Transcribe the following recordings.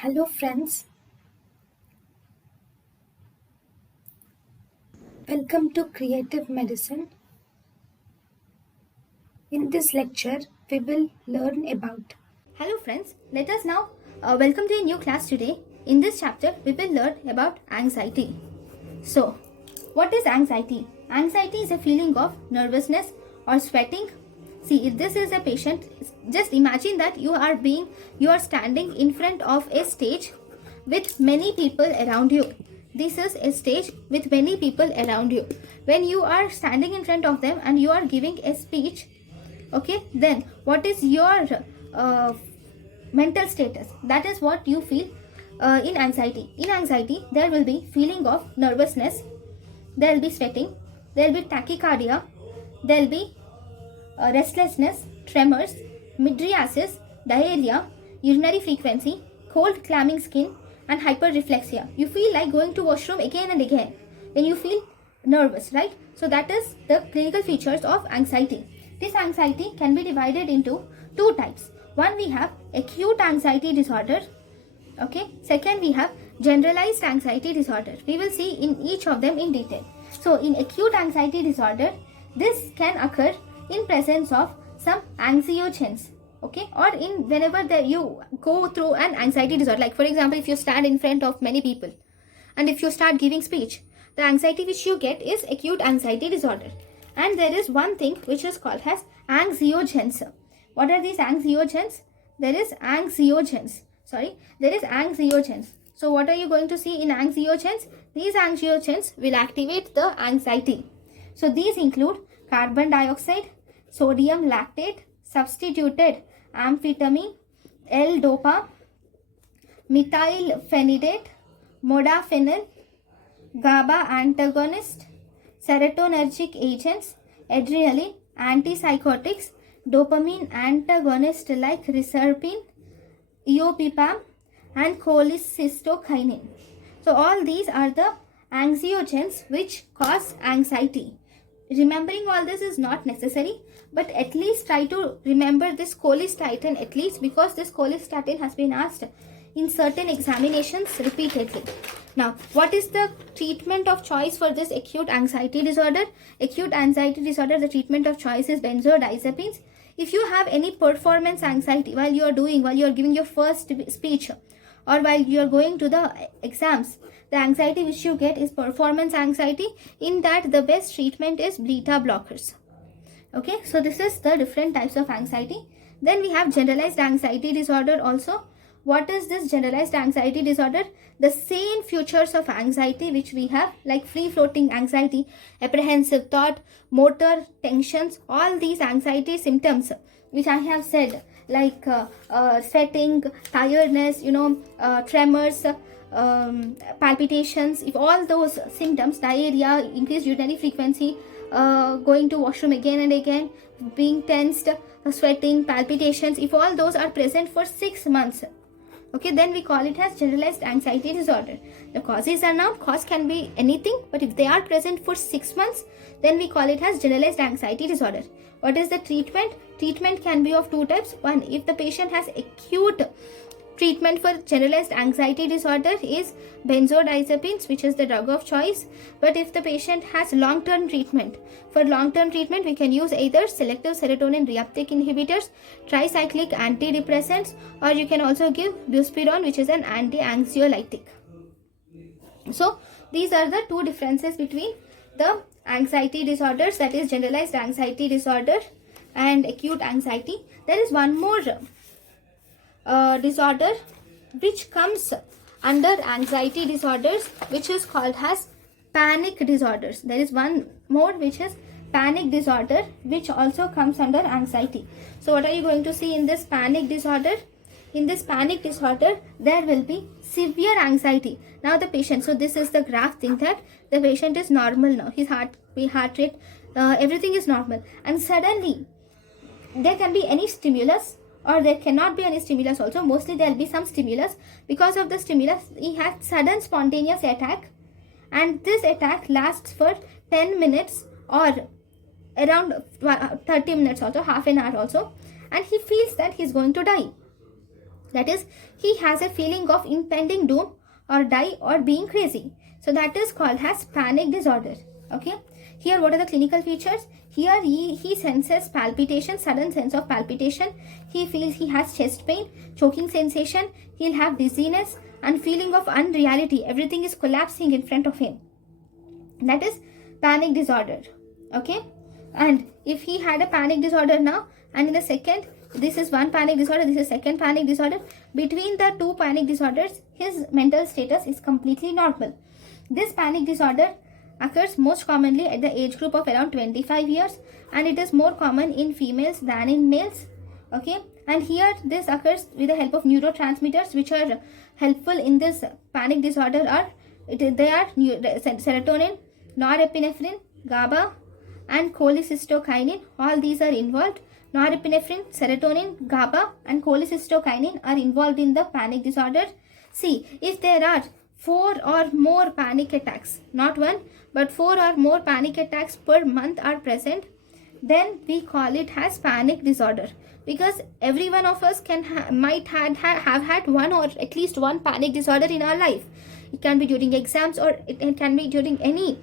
Hello friends, welcome to Creative Medicine. In this lecture, we will learn about. Hello friends, let us now welcome to a new class today. In this chapter, we will learn about anxiety. So, what is anxiety? Anxiety is a feeling of nervousness or sweating. See, if this is a patient, just imagine that you are standing in front of a stage with many people around you. This is a stage with many people around you. When you are standing in front of them and you are giving a speech, okay, then what is your uh, mental status? That is what you feel in anxiety. In anxiety, there will be feeling of nervousness, there will be sweating, there will be tachycardia, there will be restlessness, tremors, mydriasis, diarrhea, urinary frequency, cold clamming skin, and hyperreflexia. You feel like going to washroom again and again when you feel nervous, right? So that is the clinical features of anxiety. This anxiety can be divided into two types. One, we have acute anxiety disorder. Okay. Second, we have generalized anxiety disorder. We will see in each of them in detail. So in acute anxiety disorder, this can occur in presence of some anxiogens, okay, or in whenever you go through an anxiety disorder. Like for example, if you stand in front of many people and if you start giving speech, the anxiety which you get is acute anxiety disorder. And there is one thing which is called as anxiogens. What are these anxiogens? There is anxiogens. So what are you going to see in anxiogens? These anxiogens will activate the anxiety. So these include carbon dioxide, sodium lactate, substituted amphetamine, L-dopa, methylphenidate, modafinil, GABA antagonist, serotonergic agents, adrenaline, antipsychotics, dopamine antagonist like reserpine, eopipam, and cholecystokinin. So all these are the anxiogens which cause anxiety. Remembering all this is not necessary, but at least try to remember this cholecystatin at least, because this cholecystatin has been asked in certain examinations repeatedly. Now, what is the treatment of choice for this acute anxiety disorder? Acute anxiety disorder, the treatment of choice is benzodiazepines. If you have any performance anxiety while you are giving your first speech or while you are going to the exams, the anxiety which you get is performance anxiety. In that, the best treatment is beta blockers. Okay, so this is the different types of anxiety. Then we have generalized anxiety disorder also. What is this generalized anxiety disorder? The same features of anxiety which we have, like free floating anxiety, apprehensive thought, motor tensions, all these anxiety symptoms which I have said, like sweating, tiredness, tremors, palpitations. If all those symptoms, diarrhea, increased urinary frequency, going to washroom again and again, being tensed, sweating, palpitations, if all those are present for 6 months, okay, then we call it as generalized anxiety disorder. The causes are known. Cause can be anything, but if they are present for 6 months, then we call it as generalized anxiety disorder. What is the treatment? Treatment can be of two types. One, if the patient has acute treatment for generalized anxiety disorder is benzodiazepines, which is the drug of choice. But if the patient has long-term treatment, for long-term treatment we can use either selective serotonin reuptake inhibitors, tricyclic antidepressants, or you can also give buspirone, which is an anti-anxiolytic. So these are the two differences between the anxiety disorders, that is generalized anxiety disorder and acute anxiety. There is one more disorder which comes under anxiety disorders, which is called as panic disorders. There is one more which is panic disorder, which also comes under anxiety. So what are you going to see in this panic disorder? In this panic disorder, there will be severe anxiety. Now the patient, so this is the graph thing, that the patient is normal now, his heart rate, everything is normal, and suddenly there can be any stimulus or there cannot be any stimulus also. Mostly there will be some stimulus. Because of the stimulus, he has sudden spontaneous attack, and this attack lasts for 10 minutes or around 30 minutes also, half an hour also, and he feels that he's going to die. That is, he has a feeling of impending doom or die or being crazy. So that is called as panic disorder. Okay. Here, what are the clinical features? Here, he senses palpitation, sudden sense of palpitation. He feels he has chest pain, choking sensation. He'll have dizziness and feeling of unreality. Everything is collapsing in front of him. That is panic disorder. Okay. And if he had a panic disorder now, and in the second, this is one panic disorder, this is second panic disorder, between the two panic disorders, his mental status is completely normal. This panic disorder occurs most commonly at the age group of around 25 years, and it is more common in females than in males. Okay. And here this occurs with the help of neurotransmitters which are helpful in this panic disorder. They are serotonin, norepinephrine, GABA, and cholecystokinin. All these are involved. Norepinephrine, serotonin, GABA, and cholecystokinin are involved in the panic disorder. See, if there are 4 or more panic attacks, not one, but 4 or more panic attacks per month are present, then we call it as panic disorder. Because every one of us might have had one or at least one panic disorder in our life. It can be during exams, or it can be during any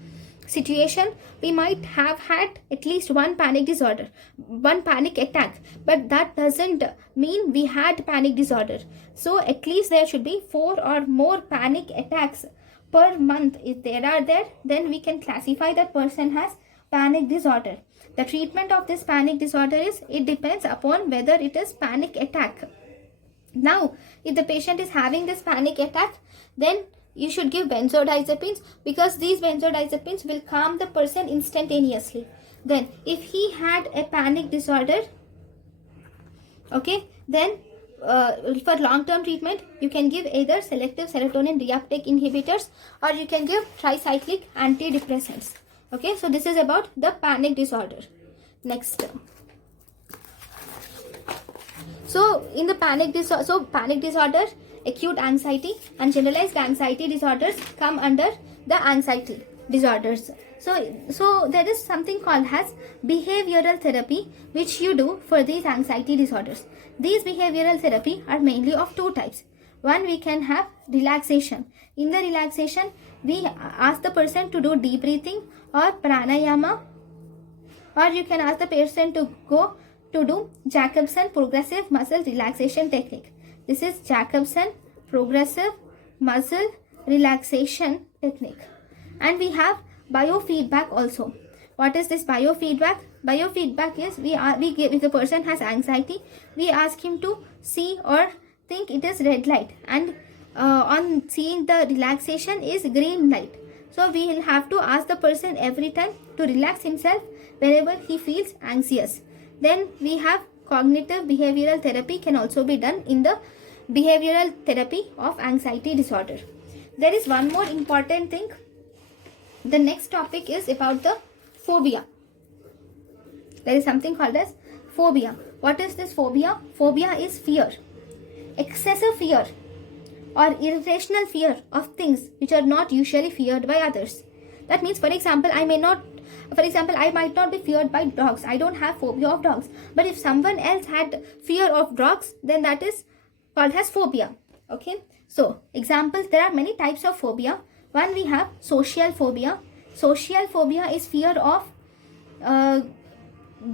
situation. We might have had at least one panic disorder, one panic attack, but that doesn't mean we had panic disorder. So at least there should be 4 or more panic attacks per month. If there are there, then we can classify that person as panic disorder. The treatment of this panic disorder it depends upon whether it is panic attack. Now, if the patient is having this panic attack, then you should give benzodiazepines, because these benzodiazepines will calm the person instantaneously. Then, if he had a panic disorder, okay, then for long-term treatment, you can give either selective serotonin reuptake inhibitors, or you can give tricyclic antidepressants. Okay, so this is about the panic disorder. Next. So in the panic disorder, acute anxiety and generalized anxiety disorders come under the anxiety disorders. So there is something called as behavioral therapy which you do for these anxiety disorders. These behavioral therapy are mainly of 2 types. One, we can have relaxation. In the relaxation, we ask the person to do deep breathing or pranayama, or you can ask the person to go to do Jacobson progressive muscle relaxation technique. This is Jacobson progressive muscle relaxation technique. And we have biofeedback also. What is this biofeedback? Biofeedback is we give, if the person has anxiety, we ask him to see or think it is red light, and on seeing the relaxation is green light. So we will have to ask the person every time to relax himself whenever he feels anxious. Then we have cognitive behavioral therapy can also be done in the behavioral therapy of anxiety disorder. There is one more important thing. The next topic is about the phobia. There is something called as phobia. What is this phobia? Phobia is fear. Excessive fear or irrational fear of things which are not usually feared by others. That means, for example, I might not be feared by dogs. I don't have phobia of dogs. But if someone else had fear of dogs, then that is called as phobia. Okay. So, examples, there are many types of phobia. One, we have social phobia. Social phobia is fear of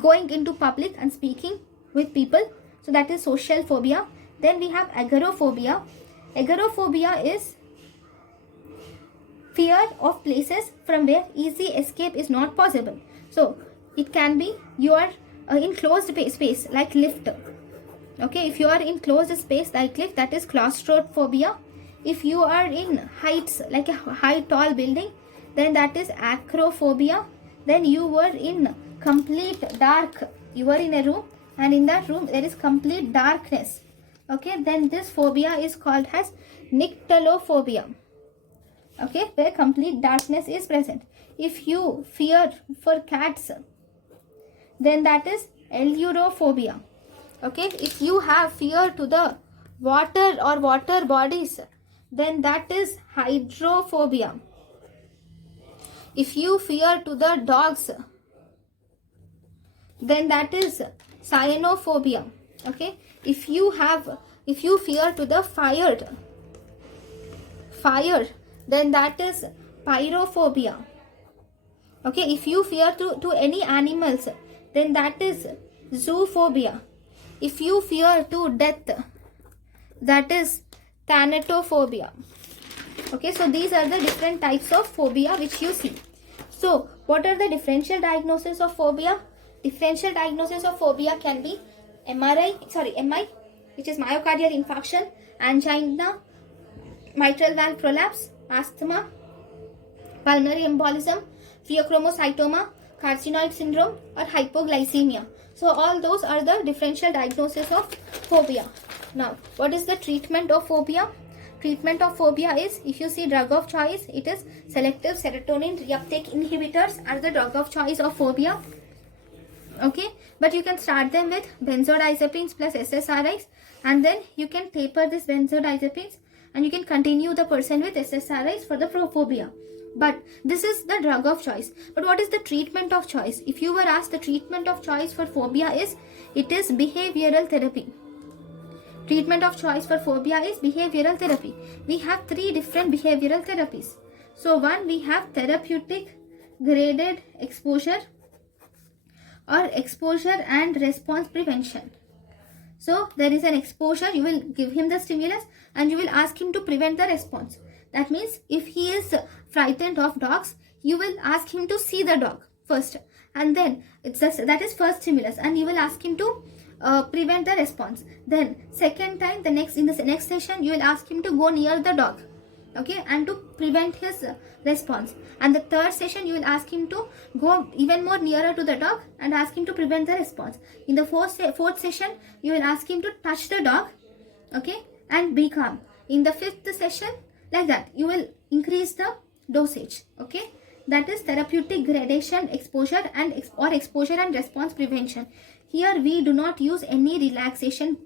going into public and speaking with people. So, that is social phobia. Then we have agoraphobia. Agoraphobia is fear of places from where easy escape is not possible. So, it can be you are in closed space like lift. Okay, if you are in closed space like lift, that is claustrophobia. If you are in heights like a high tall building, then that is acrophobia. Then you were in complete dark. You were in a room, and in that room there is complete darkness. Okay, then this phobia is called as Nyctalophobia. Okay, where complete darkness is present. If you fear for cats, then that is Agoraphobia. Okay, if you have fear to the water or water bodies, then that is hydrophobia. If you fear to the dogs, then that is cyanophobia. Okay, if you If you fear to the fire, then that is pyrophobia. Okay, if you fear to any animals, then that is zoophobia. If you fear to death, that is thanatophobia. Okay, so these are the different types of phobia which you see. So what are the differential diagnosis of phobia? Differential diagnosis of phobia can be MI, which is myocardial infarction, angina, mitral valve prolapse, asthma, pulmonary embolism, pheochromocytoma, carcinoid syndrome, or hypoglycemia. So all those are the differential diagnosis of phobia. Now, what is the treatment of phobia? Treatment of phobia is, if you see drug of choice, it is selective serotonin reuptake inhibitors are the drug of choice of phobia. Okay, but you can start them with benzodiazepines plus SSRIs, and then you can taper this benzodiazepines and you can continue the person with SSRIs for the phobia. But this is the drug of choice. But what is the treatment of choice? If you were asked, the treatment of choice for phobia is, it is behavioral therapy. Treatment of choice for phobia is behavioral therapy. We have 3 different behavioral therapies. So one, we have therapeutic graded exposure or exposure and response prevention. So there is an exposure, you will give him the stimulus and you will ask him to prevent the response. That means if he is frightened of dogs, you will ask him to see the dog first, and then that is first stimulus, and you will ask him to prevent the response. Then second time, in the next session, you will ask him to go near the dog, okay, and to prevent his response. And the third session, you will ask him to go even more nearer to the dog and ask him to prevent the response. In the fourth session, you will ask him to touch the dog, okay, and be calm. In the 5th session, like that, you will increase the dosage. Okay, that is therapeutic gradation, exposure and exposure and response prevention. Here we do not use any relaxation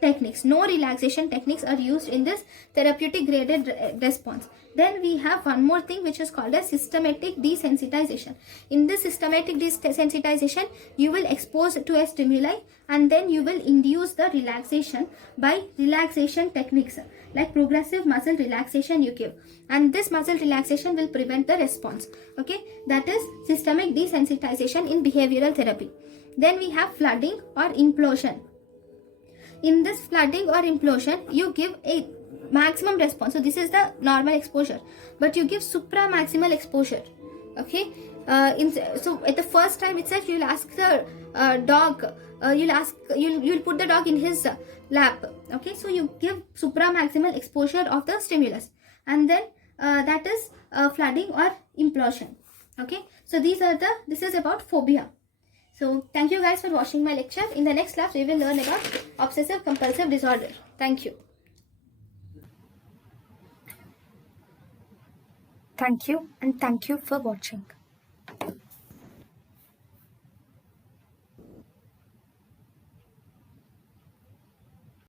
techniques. No relaxation techniques are used in this therapeutic graded response. Then we have one more thing which is called as systematic desensitization. In this systematic desensitization, you will expose to a stimuli and then you will induce the relaxation by relaxation techniques like progressive muscle relaxation you give, and this muscle relaxation will prevent the response. Okay, that is systemic desensitization in behavioral therapy. Then we have flooding or implosion. In this flooding or implosion, you give a maximum response. So this is the normal exposure, but you give supramaximal exposure. Okay, so at the first time itself, you will ask the dog. You'll put the dog in his lap. Okay, so you give supramaximal exposure of the stimulus, and then that is flooding or implosion. Okay, so this is about phobia. So thank you guys for watching my lecture. In the next class, we will learn about obsessive compulsive disorder. Thank you. Thank you, and thank you for watching.